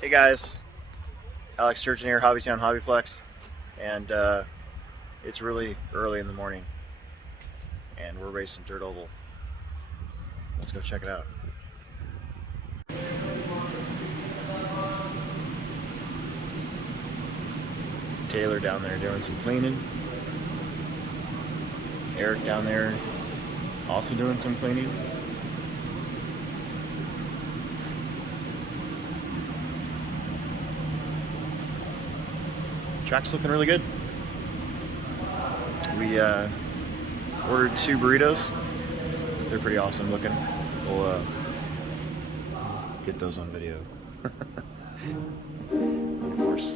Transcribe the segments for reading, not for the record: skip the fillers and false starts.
Hey guys, Alex Sturgeon here, Hobbytown HobbyPlex, and it's really early in the morning, and we're racing dirt oval. Let's go check it out. Taylor down there doing some cleaning. Eric down there also doing some cleaning. Track's looking really good. We ordered 2 burritos. They're pretty awesome looking. We'll get those on video. Of course.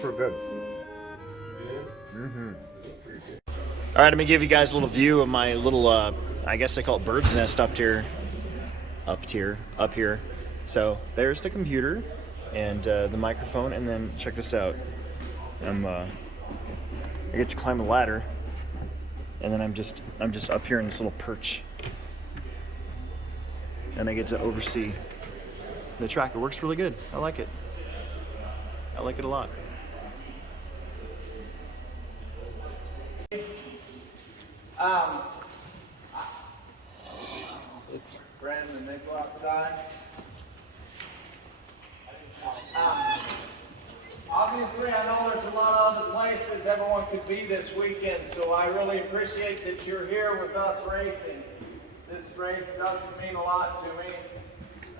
Pretty good. All right, I'm gonna give you guys a little view of my little, I guess they call it bird's nest up here. So there's the computer and the microphone, and then check this out. I get to climb a ladder, and then I'm just up here in this little perch, and I get to oversee the track. It works really good. I like it. I like it a lot. Brandon, they go outside. Obviously, I know there's a lot of other places everyone could be this weekend, so I really appreciate that you're here with us racing. This race doesn't mean a lot to me.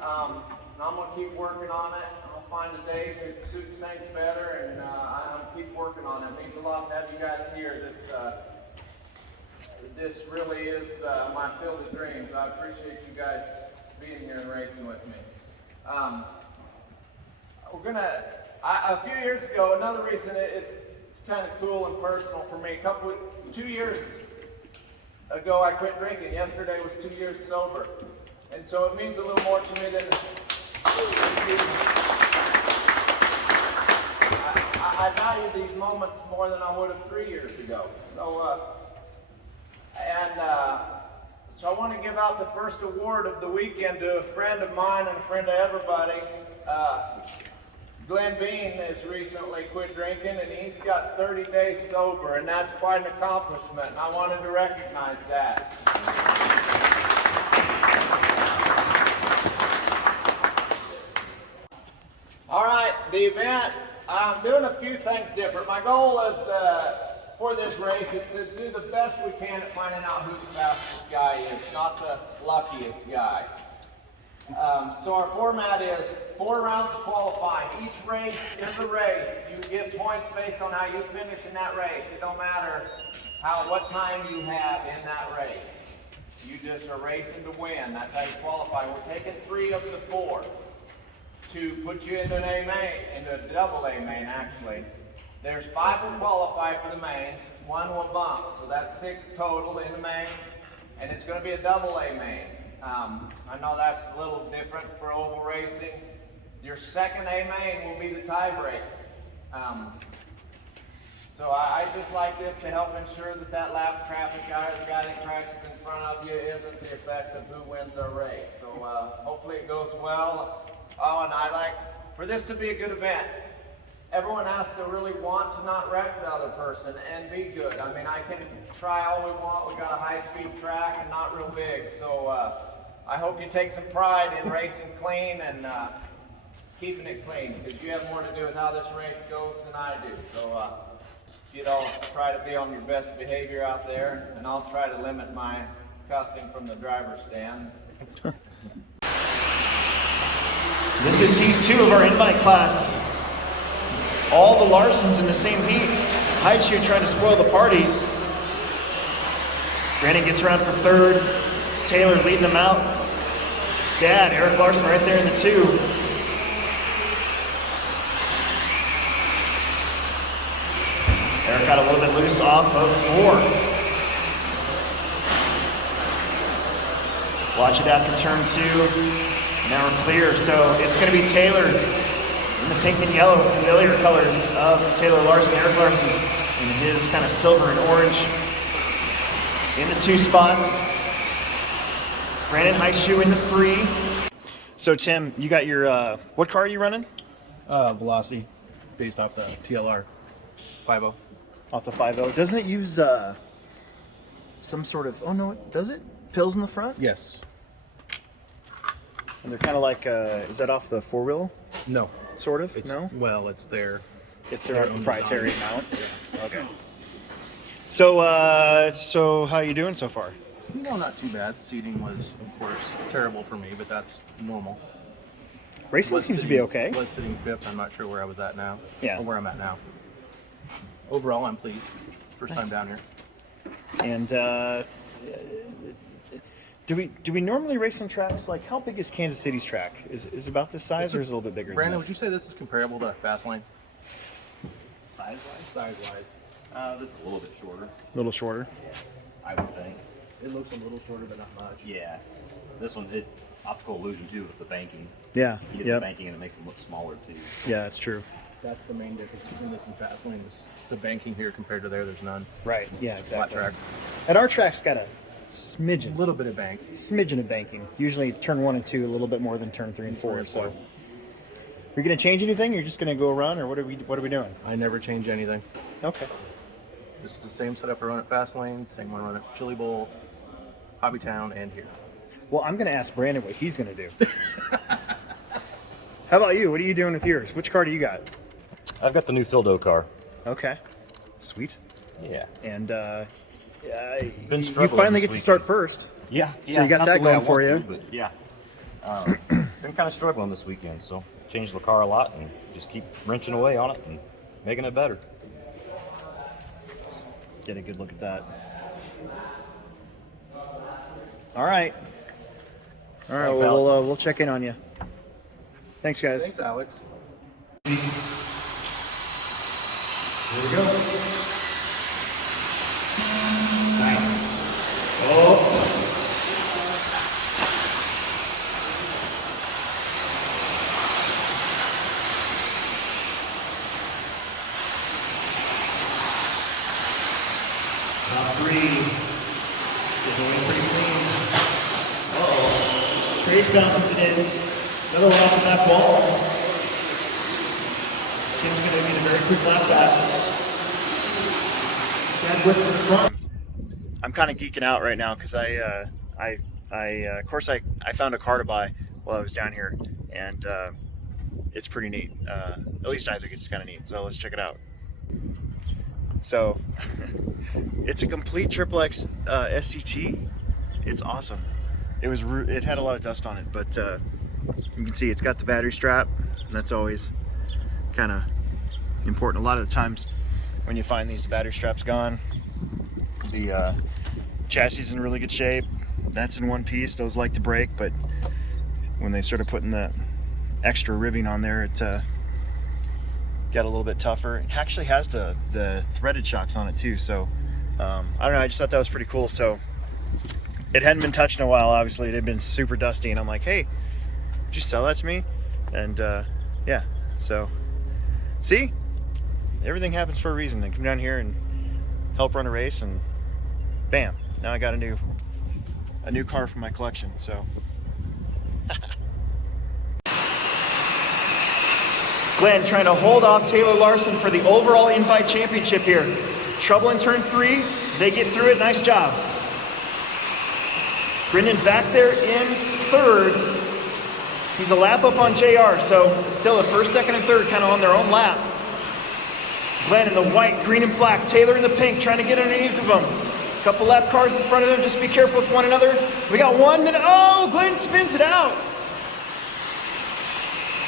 I'm going to keep working on it. I'll find a day that suits things better, and I'll keep working on it. It means a lot to have you guys here. This really is my field of dreams. I appreciate you guys being here and racing with me. A few years ago, another reason it's kind of cool and personal for me. 2 years ago, I quit drinking. Yesterday was 2 years sober, and so it means a little more to me than. I value these moments more than I would have 3 years ago. So I want to give out the first award of the weekend to a friend of mine and a friend of everybody's. Glenn Bean has recently quit drinking, and he's got 30 days sober, and that's quite an accomplishment, and I wanted to recognize that. All right, the event, I'm doing a few things different. My goal is for this race is to do the best we can at finding out who the fastest guy is, not the luckiest guy. So our format is 4 rounds of qualifying. Each race is a race. You get points based on how you finish in that race. It don't matter what time you have in that race. You just are racing to win. That's how you qualify. We're taking 3 of the 4 to put you into an A main, into a double A main actually. There's 5 will qualify for the mains, 1 will bump, so that's 6 total in the main, and it's going to be a double A main. I know that's a little different for oval racing. Your second A main will be the tiebreak. So I just like this to help ensure that lap traffic guy, the guy that crashes in front of you, isn't the effect of who wins our race. So hopefully it goes well. Oh, and I like for this to be a good event. Everyone has to really want to not wreck the other person and be good. I mean, I can try all we want. We got a high-speed track and not real big. So I hope you take some pride in racing clean and keeping it clean, because you have more to do with how this race goes than I do. So you'd all try to be on your best behavior out there, and I'll try to limit my cussing from the driver's stand. This is heat 2 of our invite class. All the Larsons in the same heat. High Shoe trying to spoil the party. Brandon gets around for third. Taylor leading them out. Dad, Eric Larson right there in the 2. Eric got a little bit loose off of 4. Watch it after turn 2. Now we're clear, so it's going to be Taylor in the pink and yellow, familiar colors of Taylor Larson, Eric Larson, in his kind of silver and orange in the 2 spot. Brandon Heishu in the 3. So Tim, you got your, what car are you running? Velocity, based off the TLR 5.0. Off the 5.0. Doesn't it use some sort of, oh no, does it? Pills in the front? Yes. And they're kind of like, is that off the 4-wheel? No. Sort of? It's, no? Well, it's their proprietary mount? Yeah. Okay. So, so how are you doing so far? No, not too bad. Seating was, of course, terrible for me, but that's normal. Racing seems to be okay. Was sitting 5th. I'm not sure where I was at now. Yeah. Or where I'm at now. Overall, I'm pleased. First time down here. And do we normally race on tracks like, how big is Kansas City's track? Is it about this size, or is it a little bit bigger? Brandon, than would you say this is comparable to Fastlane? Size-wise? Size-wise. This is a little bit shorter, A little shorter. I would think. It looks a little shorter, but not much. Yeah. This one, optical illusion too with the banking. Yeah. You get the banking and it makes them look smaller too. Yeah, that's true. That's the main difference between this and Fastlane. Is the banking here compared to there's none. Right. Yeah, It's a flat exactly. track. And our track's got a smidgen. A little bit of bank. Smidgen of banking. Usually turn 1 and 2 a little bit more than turn 3 and 4. and So, four. you're gonna change anything? You're just gonna go around, or what are we doing? I never change anything. Okay. This is the same setup I run at Fastlane, same one I run at Chili Bowl, Hobbytown, and here. Well, I'm gonna ask Brandon what he's gonna do. How about you? What are you doing with yours? Which car do you got? I've got the new Fildo car. Okay. Sweet. Yeah. And Been you struggling finally this get to start weekend. first. Yeah. So you got not that the way I going for want you. to, but yeah. Been kind of struggling this weekend, so changed the car a lot and just keep wrenching away on it and making it better. Get a good look at that. All right. All right. Thanks, Well, Alex. we'll check in on you. Thanks, guys. Thanks, Alex. Here we go. Nice. Oh. Top 3 is going pretty clean. Uh-oh. Trace bouncing it in. Another one off the back wall. Tim's going to get a very quick lap back. I'm kind of geeking out right now because of course I found a car to buy while I was down here, and it's pretty neat. At least I think it's kind of neat. So let's check it out. So it's a complete XXX SCT. It's awesome. It had a lot of dust on it, but you can see it's got the battery strap. And that's always kind of important. A lot of the times when you find these battery straps gone, the chassis is in really good shape. That's in one piece. Those like to break, but when they started putting the extra ribbing on there, it got a little bit tougher. It actually has the threaded shocks on it too, so I don't know, I just thought that was pretty cool. So it hadn't been touched in a while, obviously. It had been super dusty, and I'm like, hey, would you sell that to me? And yeah, so see, everything happens for a reason. I come down here and help run a race, and bam, now I got a new car for my collection. So Glenn trying to hold off Taylor Larson for the overall Invite Championship here. Trouble in turn 3. They get through it. Nice job. Brendan back there in 3rd. He's a lap up on JR, so still a 1st, 2nd, and 3rd kind of on their own lap. Glenn in the white, green, and black. Taylor in the pink, trying to get underneath of them. Couple lap cars in front of them. Just be careful with one another. We got 1 minute. Oh, Glenn spins it out.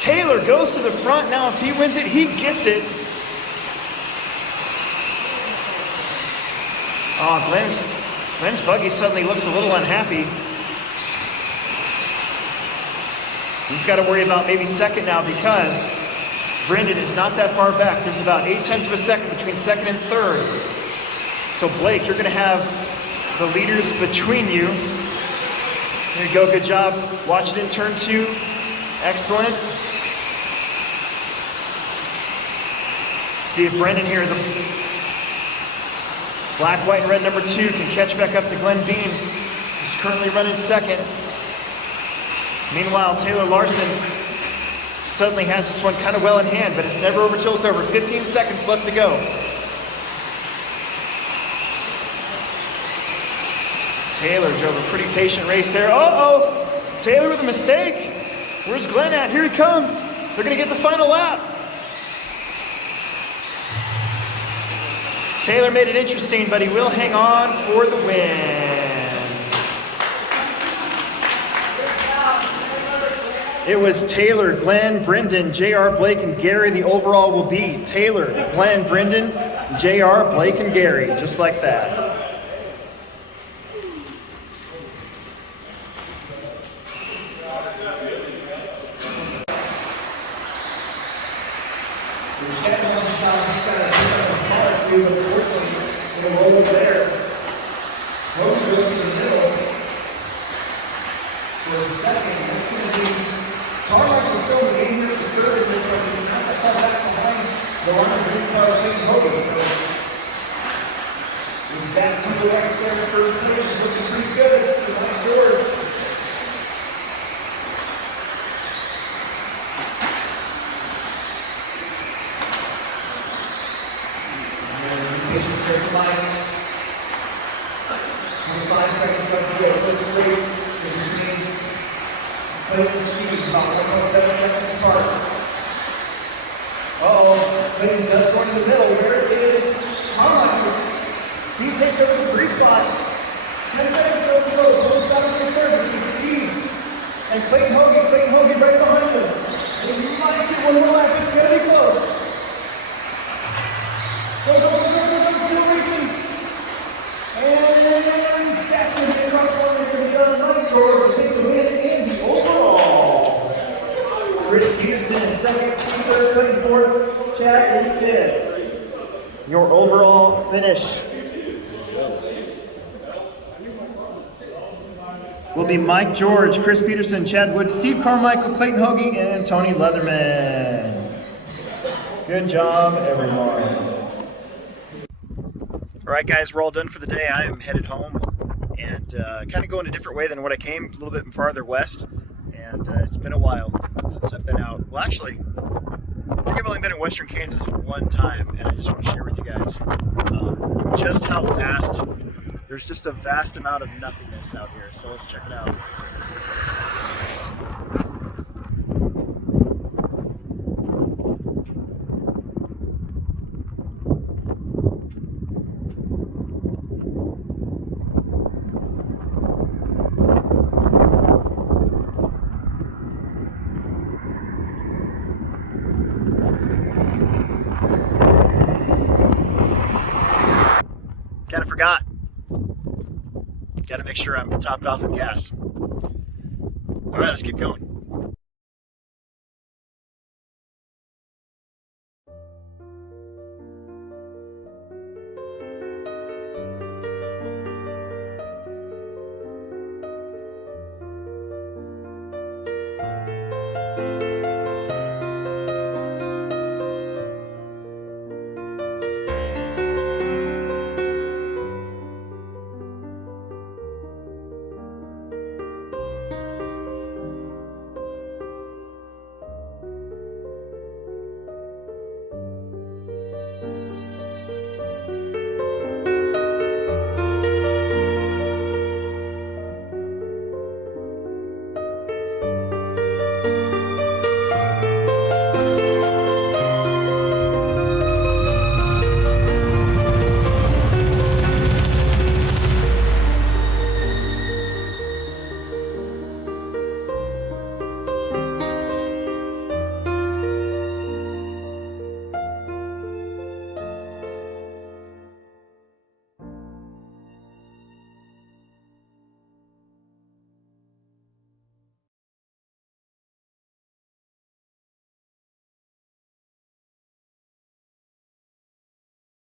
Taylor goes to the front. Now if he wins it, he gets it. Oh, Glenn's buggy suddenly looks a little unhappy. He's got to worry about maybe second now because Brendan is not that far back. There's about 0.8 of a second between second and third. So Blake, you're going to have the leaders between you. There you go, good job. Watch it in turn 2. Excellent. See if Brendan here, the black, white, and red number 2 can catch back up to Glenn Beam, who's currently running second. Meanwhile, Taylor Larson suddenly has this one kind of well in hand, but it's never over till it's over. 15 seconds left to go. Taylor drove a pretty patient race there. Uh-oh! Taylor with a mistake. Where's Glenn at? Here he comes. They're going to get the final lap. Taylor made it interesting, but he will hang on for the win. It was Taylor, Glenn, Brendan, JR, Blake, and Gary. The overall will be Taylor, Glenn, Brendan, JR, Blake, and Gary, just like that. Your overall finish will be Mike George, Chris Peterson, Chad Wood, Steve Carmichael, Clayton Hoagie, and Tony Leatherman. Good job, everyone. All right, guys, we're all done for the day. I am headed home and kind of going a different way than what I came, a little bit farther west. And it's been a while since I've been out. Well, actually, I think I've only been in Western Kansas one time, and I just want to share with you guys just how fast, there's just a vast amount of nothingness out here. So let's check it out. Kind of forgot. Got to make sure I'm topped off in gas. All right, let's keep going.